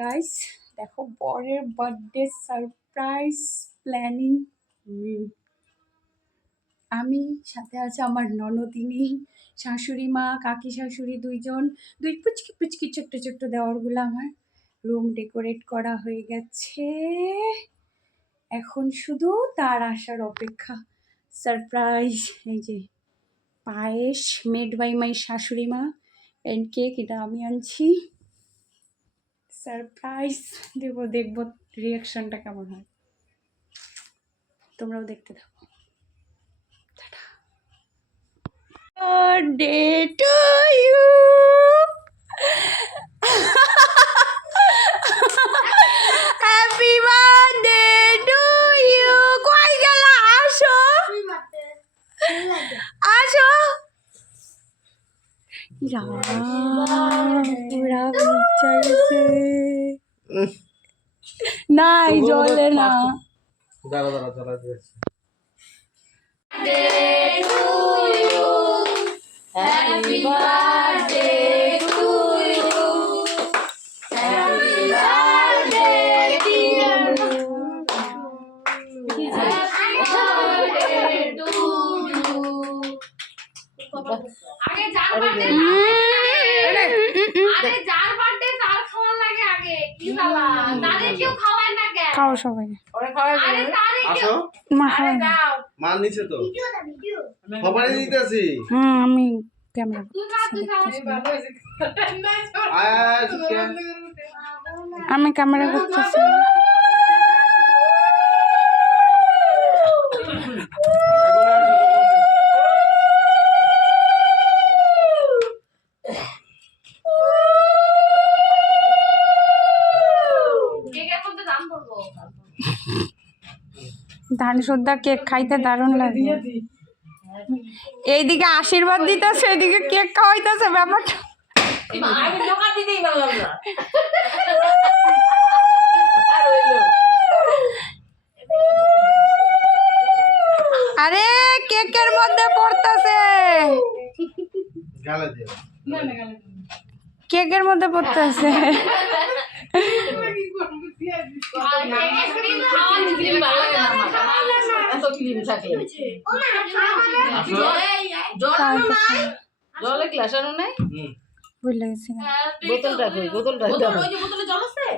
Guys, দেখো বরের birthday surprise planning. আমি সাথে আছে আমার ননদিনী, শাশুড়ি মা, কাকি শাশুড়ি, দুই পুচকি পুচকি ছোট্ট ছোট্ট দেওয়ারগুলো। আমার রুম ডেকোরেট করা হয়ে গেছে, এখন শুধু তার আসার অপেক্ষা। সারপ্রাইজ, এই যে পায়েস মেড বাই মাই শাশুড়ি মা এন্ড কেক, এটা আমি আনছি। সারপ্রাইজ দেবো, দেখবো রিয়াকশনটা কেমন হয়, তোমরাও দেখতে থাকো। Birthday to you. Happy birthday to you. কই গেল? আসো আসো। নাই জলে না। দাঁড়া দাঁড়া দাঁড়া দিয়েছি। Happy birthday to you. Happy birthday dear. Happy birthday to you. আগে যার বার্থডে যার বার্থডে তার খাওয়া লাগে আগে। কি বাবা তাদের কেউ খাওয়ায় না কেন? খাও সবাই। ওরে খাওয়ায় আরে তারে আসো মা আরে দাও। মাল নিচে তো ভিডিও খবরে দিতেছি। আমি ক্যামেরা তুই খাওয়া ভালো হয়েছে। আমি ক্যামেরা করতেছি। ধান সর্দা কেক খাইতে দারুণ লাগে। এইদিকে আশীর্বাদ দিতেছে, এদিকে কেক খাওয়াইতেছে, ব্যাপারটা আরে কেকের মধ্যে পড়তেছে, কেকের মধ্যে পড়তেছে। জলে গ্লাস আনো নাই? ভুলে গেছি। বোতলটা কই? বোতলটা জল আছে?